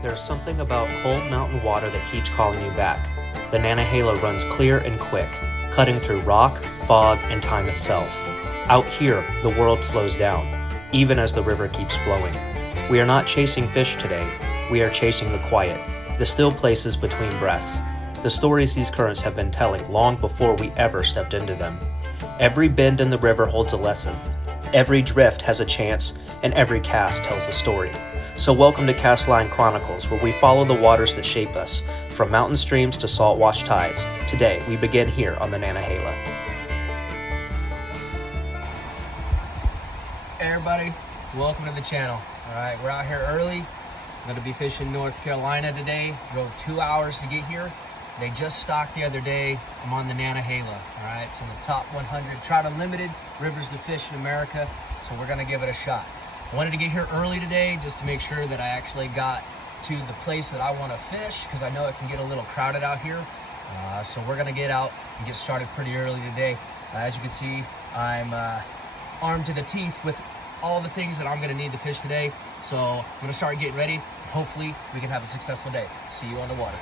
There's something about cold mountain water that keeps calling you back. The Nantahala runs clear and quick, cutting through rock, fog, and time itself. Out here, the world slows down, even as the river keeps flowing. We are not chasing fish today. We are chasing the quiet, the still places between breaths, the stories these currents have been telling long before we ever stepped into them. Every bend in the river holds a lesson. Every drift has a chance, and every cast tells a story. So welcome to Castline Chronicles, where we follow the waters that shape us, from mountain streams to salt-washed tides. Today, we begin here on the Nantahala. Hey everybody, welcome to the channel. Alright, we're out here early. I'm going to be fishing North Carolina today. Drove 2 hours to get here. They just stocked the other day. I'm on the Nantahala. Alright, it's in the top 100 Trout Unlimited rivers to fish in America, so we're going to give it a shot. I wanted to get here early today just to make sure that I actually got to the place that I want to fish, because I know it can get a little crowded out here. So we're going to get out and get started pretty early today. As you can see, I'm armed to the teeth with all the things that I'm going to need to fish today. So I'm going to start getting ready. Hopefully we can have a successful day. See you on the water.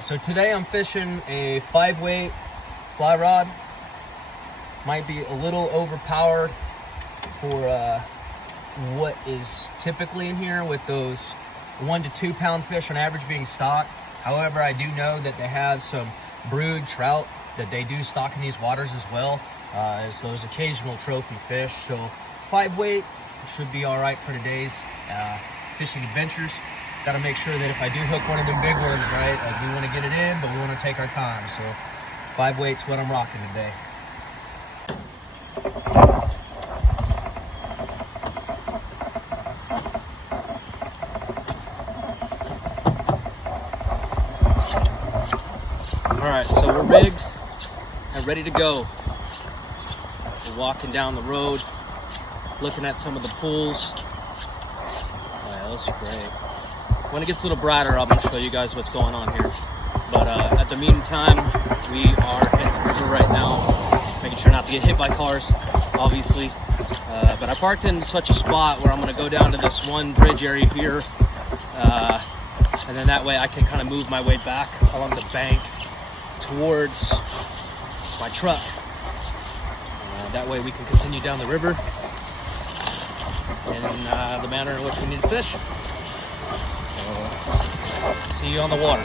So today I'm fishing a 5-weight fly rod. Might be a little overpowered for what is typically in here with those 1 to 2 pound fish on average being stocked. However, I do know that they have some brood trout that they do stock in these waters as well as those occasional trophy fish. So 5-weight should be all right for today's fishing adventures. Got to make sure that if I do hook one of them big ones, right, like we want to get it in, but we want to take our time. So 5-weight's what I'm rocking today. All right, so we're rigged and ready to go. We're walking down the road, looking at some of the pools. Oh yeah, those are great. When it gets a little brighter, I'm going to show you guys what's going on here. But at the meantime, we are hitting the river right now, making sure not to get hit by cars, obviously. But I parked in such a spot where I'm going to go down to this one bridge area here, and then that way I can kind of move my way back along the bank towards my truck. That way we can continue down the river in the manner in which we need to fish. See you on the water.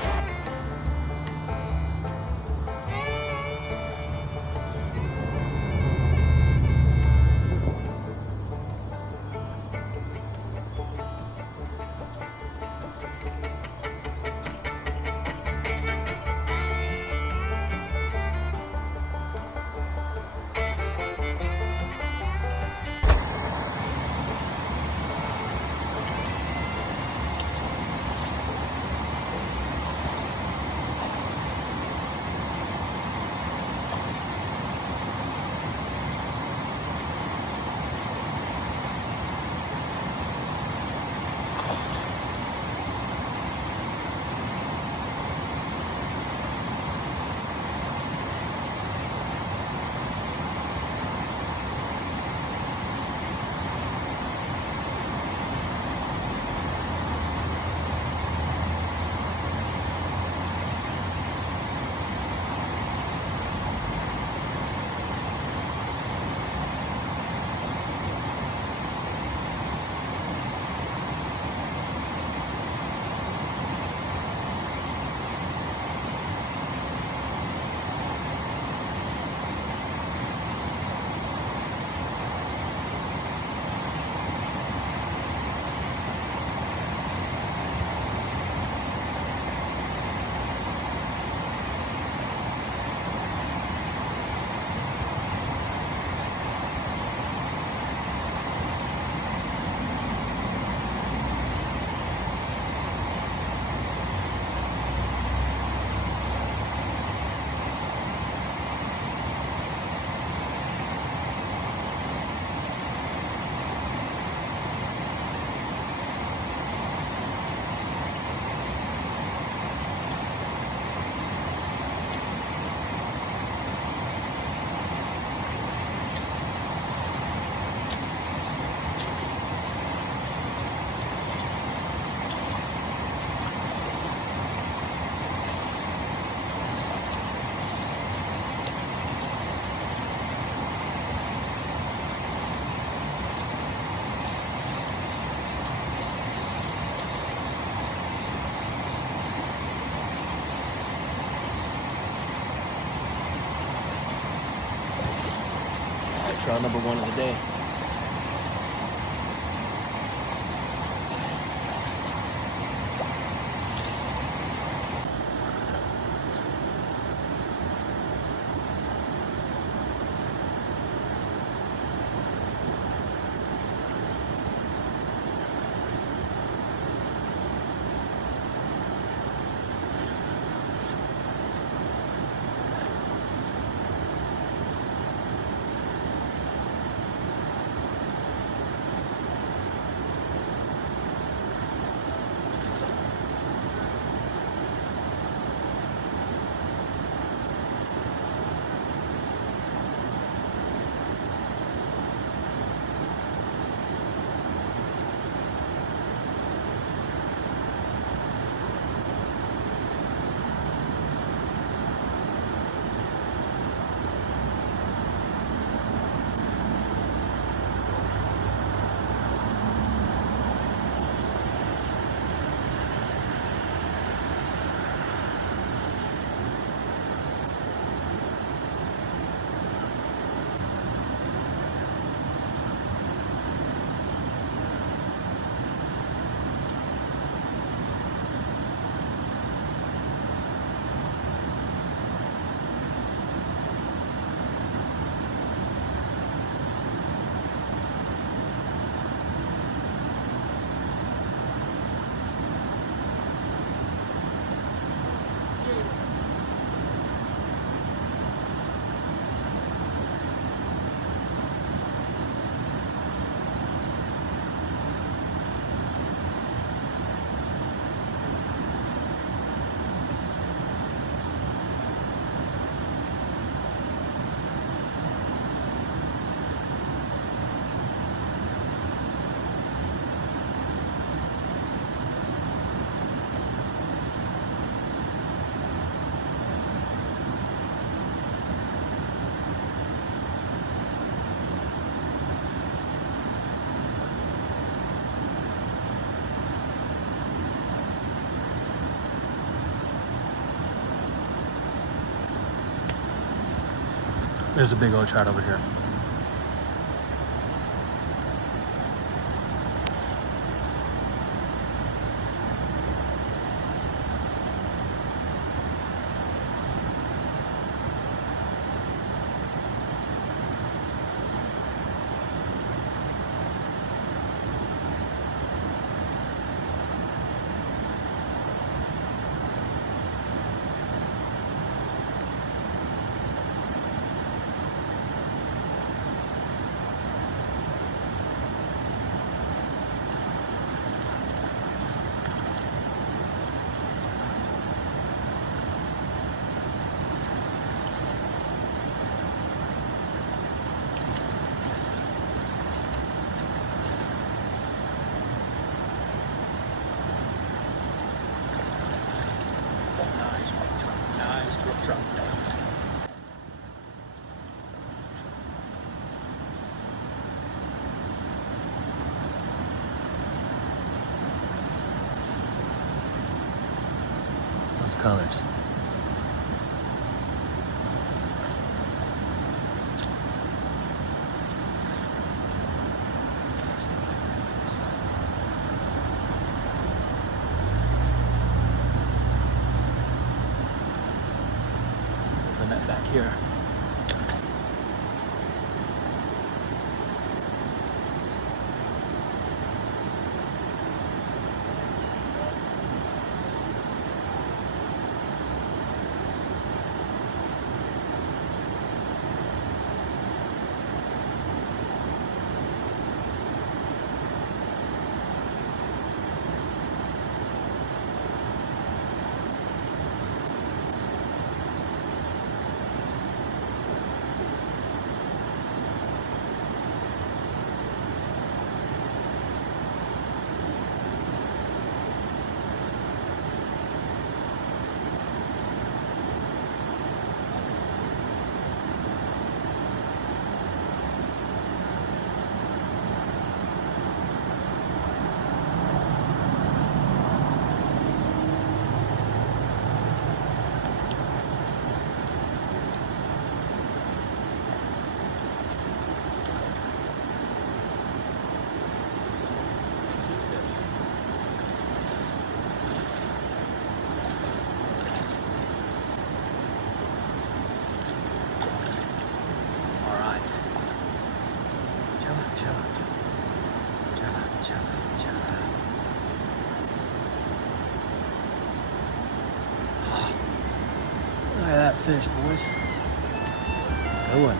trout number one of the day. There's a big old trout over here. Nice brook trout. Those colors. Open that back here. fish, boys. Good one.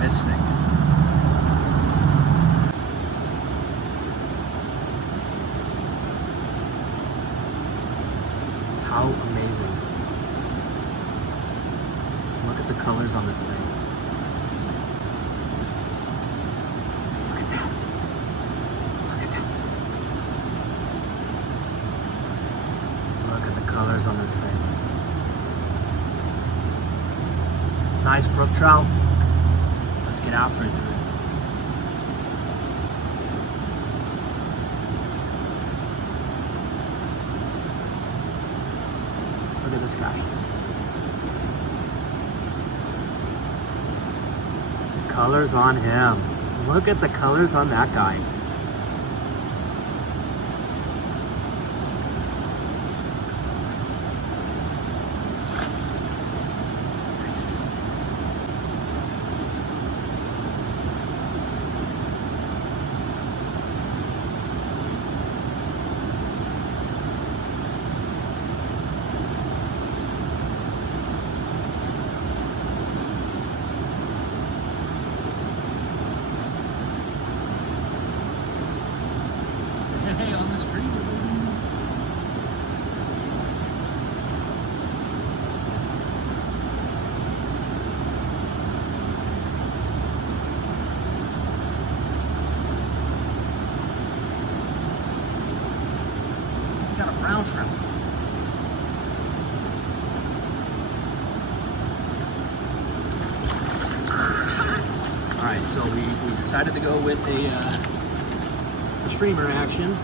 This thing. How amazing. Look at the colors on this thing. Look at that. Look at that. Look at the colors on this thing. Nice brook trout. Get after it. Look at this guy. The colors on him. Look at the colors on that guy. On the street. We got a brown trout. All right, so we decided to go with a streamer action.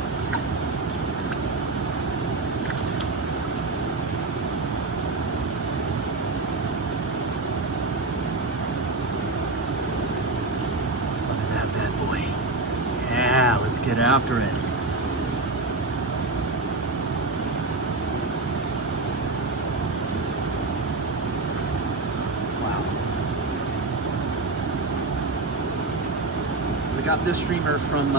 Get after it. Wow. We got this streamer from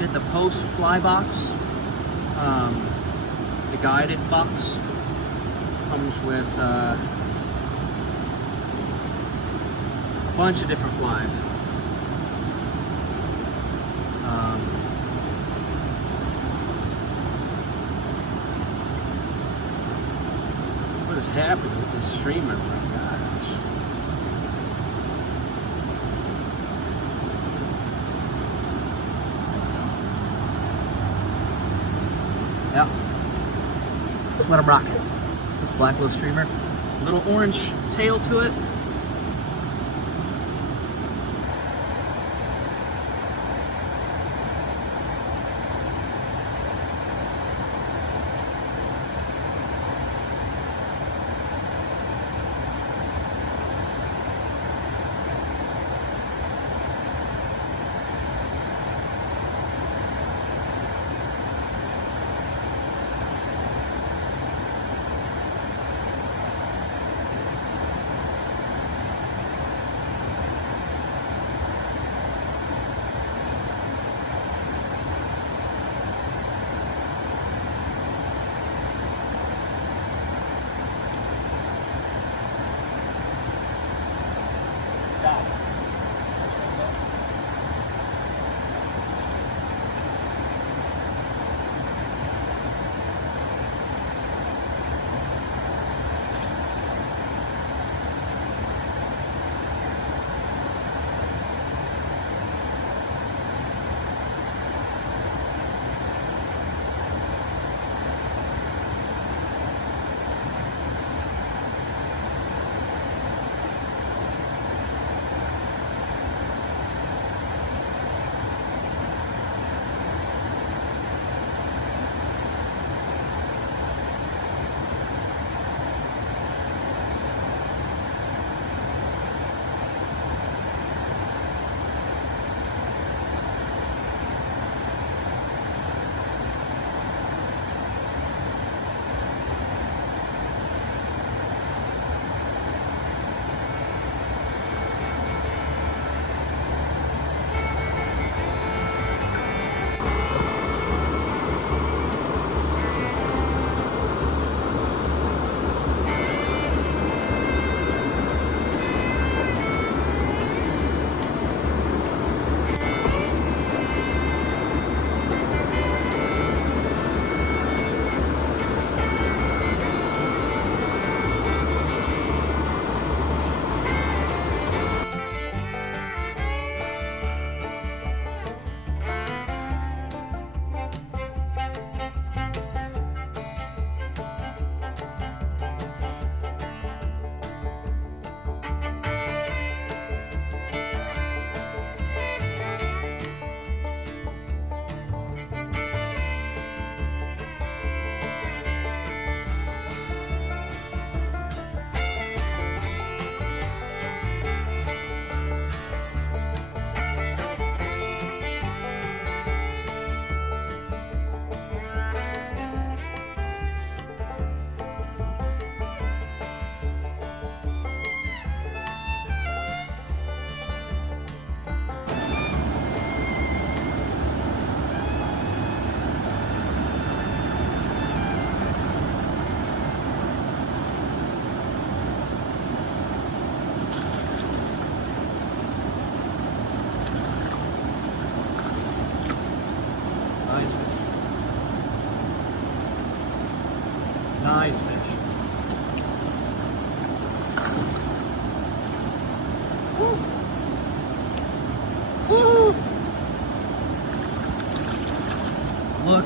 did the Post fly box. The guided box comes with a bunch of different flies. What is happening with this streamer? My gosh. Yeah. That's what I'm rocking. This is black little streamer. Little orange tail to it.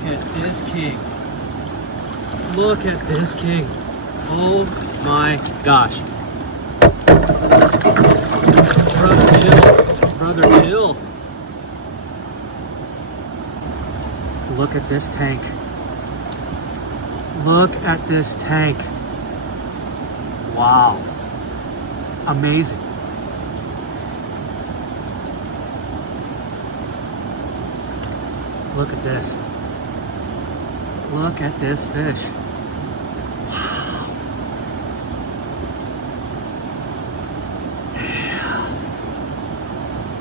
at this king. Look at this king. Oh my gosh. Brother, chill. Brother, chill. Look at this tank. Look at this tank. Wow. Amazing. Look at this. Look at this fish. Wow. Yeah.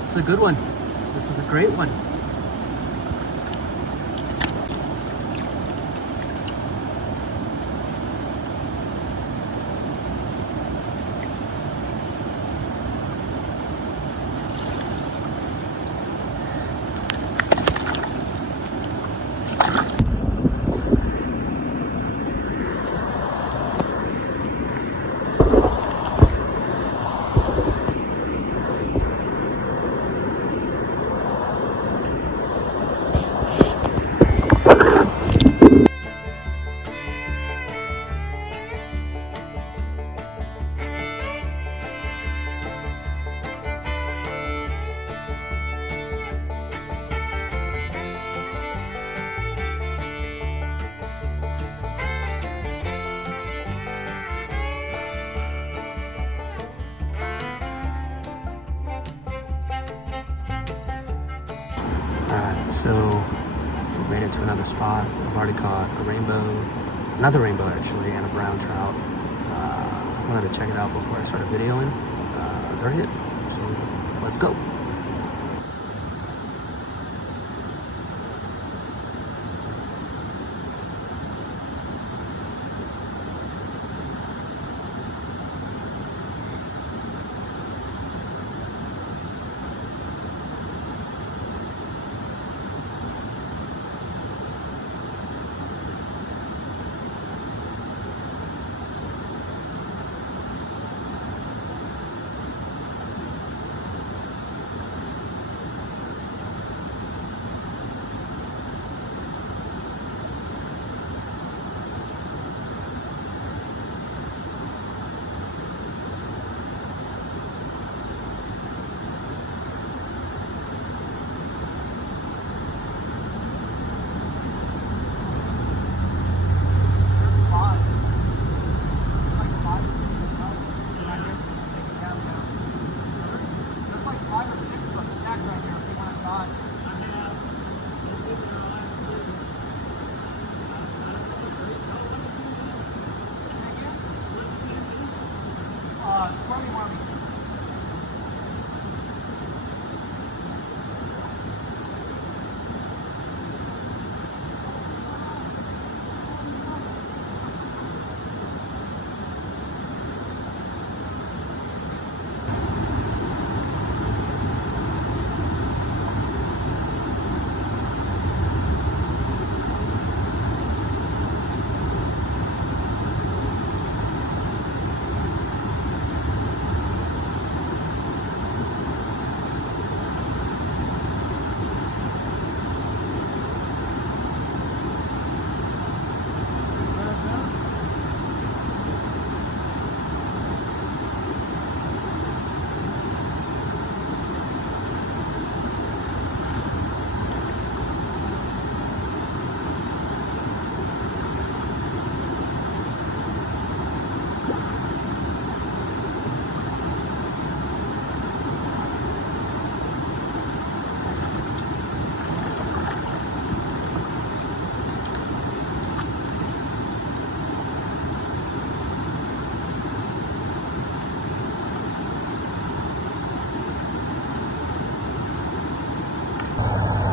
This is a good one. This is a great one. Alright, so we made it to another spot. I've already caught a rainbow, another rainbow actually, and a brown trout. I wanted to check it out before I started videoing. They're hit, so let's go.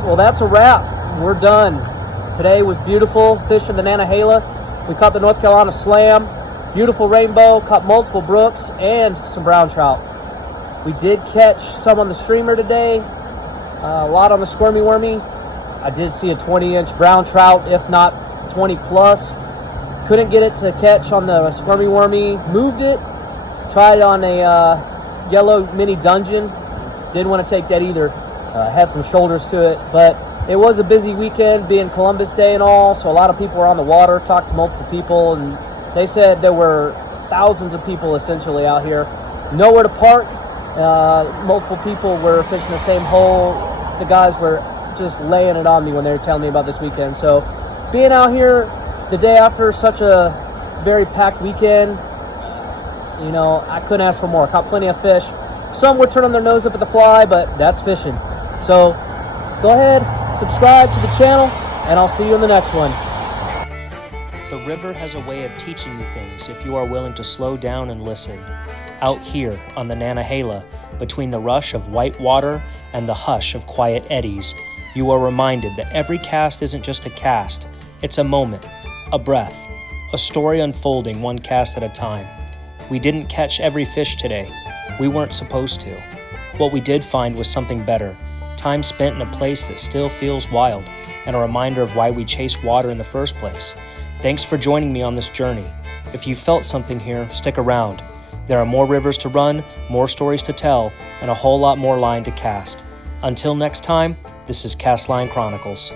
Well, that's a wrap. We're done. Today was beautiful. Fishing the Nantahala. We caught the North Carolina Slam. Beautiful rainbow. Caught multiple brooks and some brown trout. We did catch some on the streamer today. A lot on the squirmy wormy. I did see a 20-inch brown trout, if not 20 plus. Couldn't get it to catch on the squirmy wormy. Moved it. Tried on a yellow mini dungeon. Didn't want to take that either. Had some shoulders to it, but it was a busy weekend, being Columbus Day and all, so a lot of people were on the water, talked to multiple people, and they said there were thousands of people essentially out here. Nowhere to park. Multiple people were fishing the same hole. The guys were just laying it on me when they were telling me about this weekend. So being out here the day after such a very packed weekend, you know, I couldn't ask for more. Caught plenty of fish. Some were turning their nose up at the fly, but that's fishing. So go ahead, subscribe to the channel, and I'll see you in the next one. The river has a way of teaching you things if you are willing to slow down and listen. Out here on the Nantahala, between the rush of white water and the hush of quiet eddies, you are reminded that every cast isn't just a cast, it's a moment, a breath, a story unfolding one cast at a time. We didn't catch every fish today. We weren't supposed to. What we did find was something better, time spent in a place that still feels wild, and a reminder of why we chase water in the first place. Thanks for joining me on this journey. If you felt something here, stick around. There are more rivers to run, more stories to tell, and a whole lot more line to cast. Until next time, this is Castline Chronicles.